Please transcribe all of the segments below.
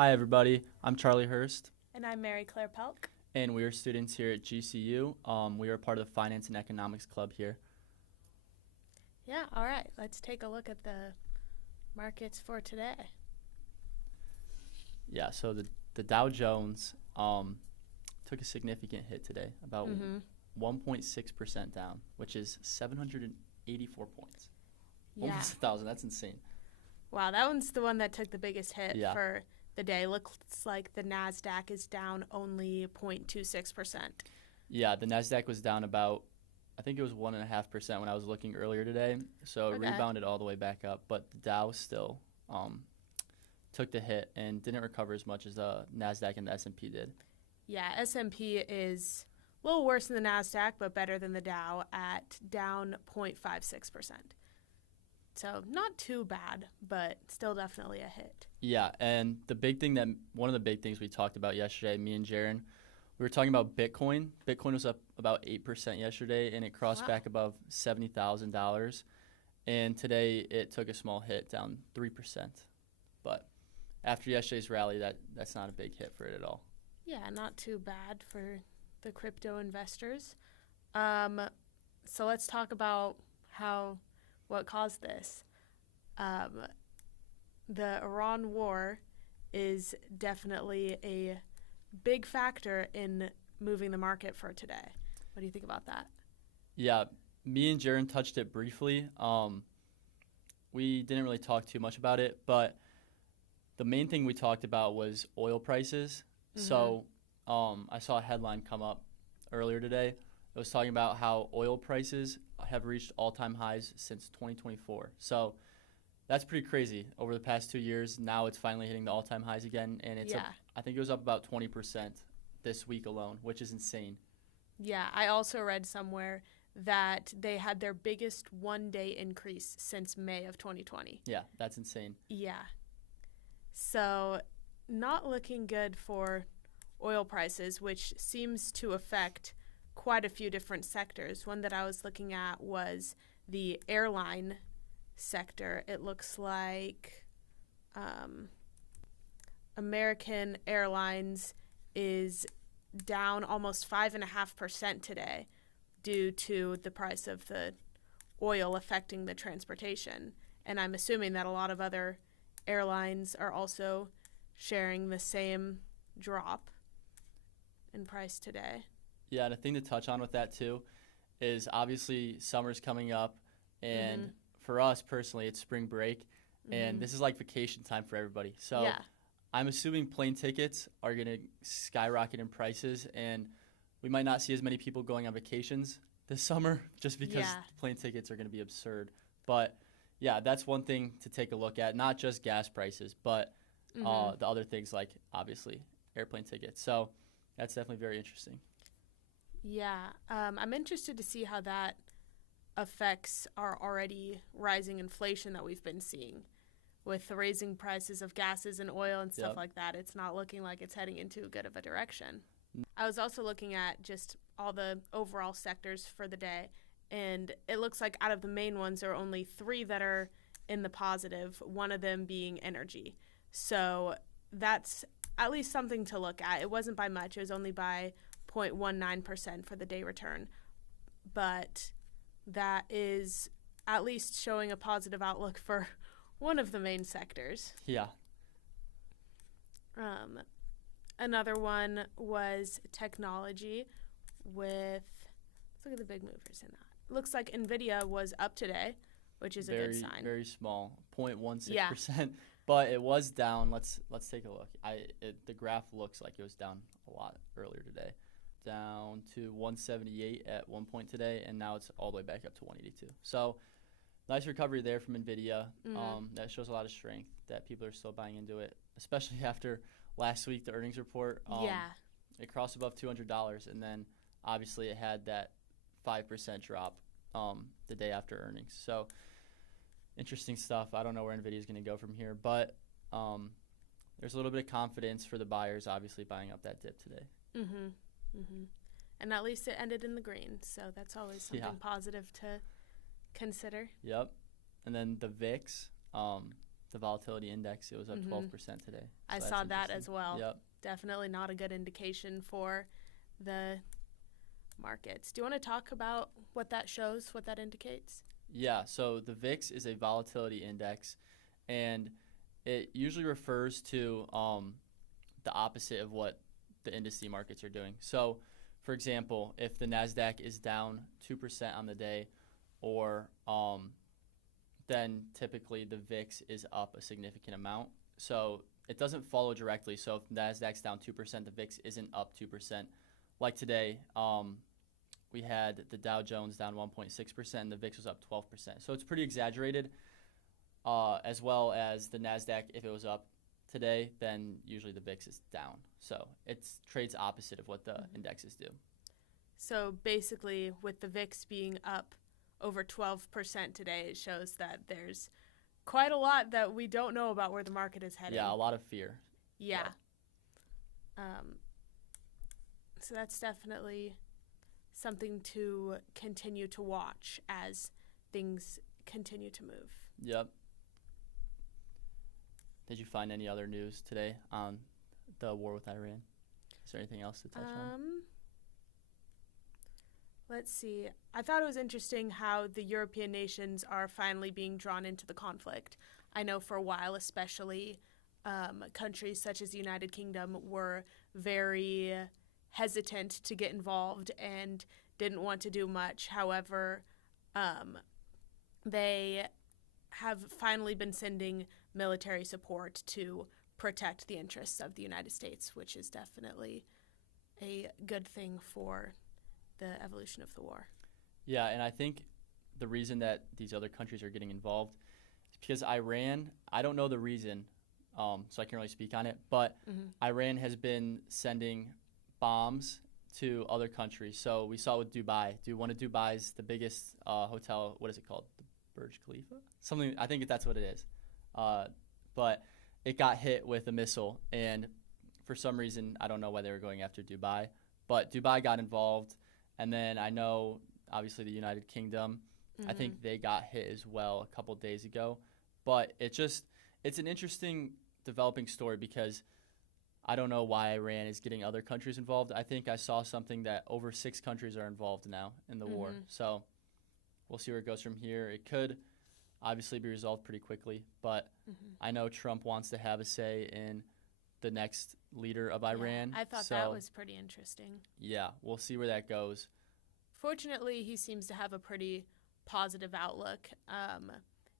Hi, everybody. I'm Charlie Hurst, And I'm MaryKlaire Pelk. and we are students here at GCU. We are part of the Finance and Economics Club here. Yeah, all right. Let's take a look at the markets for today. Yeah, so the Dow Jones took a significant hit today, about 1.6% down, which is 784 points. Yeah. Almost 1,000. That's insane. Wow, that one's the one that took the biggest hit Yeah. for the day. Looks like the NASDAQ is down only 0.26%. Yeah, the NASDAQ was down about, I think it was 1.5% when I was looking earlier today. So it rebounded all the way back up. But the Dow still took the hit and didn't recover as much as the NASDAQ and the S&P did. Yeah, S&P is a little worse than the NASDAQ, but better than the Dow at down 0.56%. So not too bad, but still definitely a hit. Yeah, and one of the big things we talked about yesterday, me and Jaron, we were talking about Bitcoin. Bitcoin was up about 8% yesterday, and it crossed back above $70,000. And today it took a small hit, down 3%. But after yesterday's rally, that's not a big hit for it at all. Yeah, not too bad for the crypto investors. So let's talk about what caused this. The Iran war is definitely a big factor in moving the market for today. What do you think about that? Yeah, me and Jaron touched it briefly. We didn't really talk too much about it, but the main thing we talked about was oil prices. So I saw a headline come up earlier today. It was talking about how oil prices have reached all-time highs since 2024. So that's pretty crazy. Over the past 2 years, now it's finally hitting the all-time highs again, and I think it was up about 20% this week alone, which is insane. Yeah, I also read somewhere that they had their biggest one-day increase since May of 2020. Yeah, that's insane. Yeah. So not looking good for oil prices, which seems to affect quite a few different sectors. One that I was looking at was the airline sector. It looks like American Airlines is down almost 5.5% today due to the price of the oil affecting the transportation. And I'm assuming that a lot of other airlines are also sharing the same drop in price today. Yeah, and a thing to touch on with that too is obviously summer's coming up, and for us personally, it's spring break, and this is like vacation time for everybody. So I'm assuming plane tickets are going to skyrocket in prices, and we might not see as many people going on vacations this summer just because plane tickets are going to be absurd. But yeah, that's one thing to take a look at, not just gas prices, but the other things like obviously airplane tickets. So that's definitely very interesting. Yeah, I'm interested to see how that affects our already rising inflation that we've been seeing. With the raising prices of gases and oil and stuff like that, it's not looking like it's heading into a good of a direction. I was also looking at just all the overall sectors for the day, and it looks like out of the main ones, there are only 3 that are in the positive, one of them being energy. So that's at least something to look at. It wasn't by much. It was only by 0.19% for the day return. But that is at least showing a positive outlook for one of the main sectors. Yeah. Another one was technology let's look at the big movers in that. Looks like NVIDIA was up today, which is a good sign. Very small, 0.16%, but it was down. Let's take a look. The graph looks like it was down a lot earlier today. Down to 178 at one point today, and now it's all the way back up to 182. So nice recovery there from NVIDIA. That shows a lot of strength that people are still buying into it, especially after last week, the earnings report. It crossed above $200, and then obviously it had that 5% drop the day after earnings. So interesting stuff. I don't know where NVIDIA is going to go from here, but there's a little bit of confidence for the buyers, obviously, buying up that dip today. And at least it ended in the green, so that's always something positive to consider. Yep. And then the VIX, the volatility index. It was up 12% today. So I saw that as well. Yep. Definitely not a good indication for the markets. Do you want to talk about what that shows, what that indicates? Yeah, so the VIX is a volatility index, and it usually refers to the opposite of what the indice markets are doing. So, for example, if the NASDAQ is down 2% on the day, or then typically the VIX is up a significant amount. So it doesn't follow directly. So if NASDAQ's down 2%, the VIX isn't up 2%. Like today, we had the Dow Jones down 1.6%, and the VIX was up 12%. So it's pretty exaggerated, as well as the NASDAQ. If it was up today, then usually the VIX is down. So it trades opposite of what the indexes do. So basically, with the VIX being up over 12% today, it shows that there's quite a lot that we don't know about where the market is heading. Yeah, a lot of fear. Yeah. So that's definitely something to continue to watch as things continue to move. Yep. Did you find any other news today on the war with Iran? Is there anything else to touch on? Let's see. I thought it was interesting how the European nations are finally being drawn into the conflict. I know for a while, especially, countries such as the United Kingdom were very hesitant to get involved and didn't want to do much. However, they have finally been sending military support to protect the interests of the United States, which is definitely a good thing for the evolution of the war. Yeah, and I think the reason that these other countries are getting involved is because Iran, I don't know the reason, so I can't really speak on it, but Iran has been sending bombs to other countries. So we saw it with Dubai. One of Dubai's the biggest hotel, what is it called? The Burj Khalifa? Something, I think that's what it is. But it got hit with a missile, and for some reason, I don't know why they were going after Dubai, but Dubai got involved. And then I know, obviously, the United Kingdom, I think they got hit as well a couple days ago. But it's an interesting developing story because I don't know why Iran is getting other countries involved. I think I saw something that over 6 countries are involved now in the war. So we'll see where it goes from here. It could obviously be resolved pretty quickly. But I know Trump wants to have a say in the next leader of Iran. I thought that was pretty interesting. Yeah, we'll see where that goes. Fortunately, he seems to have a pretty positive outlook.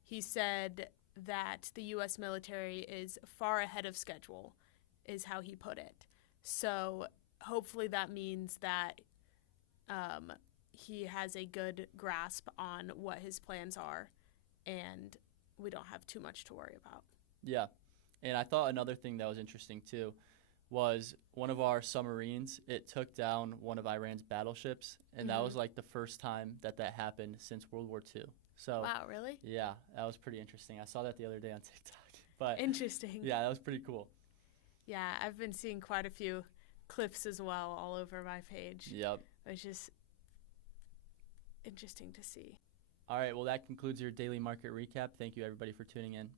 He said that the U.S. military is far ahead of schedule, is how he put it. So hopefully that means that he has a good grasp on what his plans are, and we don't have too much to worry about. Yeah. And I thought another thing that was interesting, too, was one of our submarines, it took down one of Iran's battleships, and that was like the first time that happened since World War II. So, wow, really? Yeah, that was pretty interesting. I saw that the other day on TikTok. But interesting. Yeah, that was pretty cool. Yeah, I've been seeing quite a few clips as well all over my page. Yep. It's just interesting to see. All right, well, that concludes your daily market recap. Thank you, everybody, for tuning in.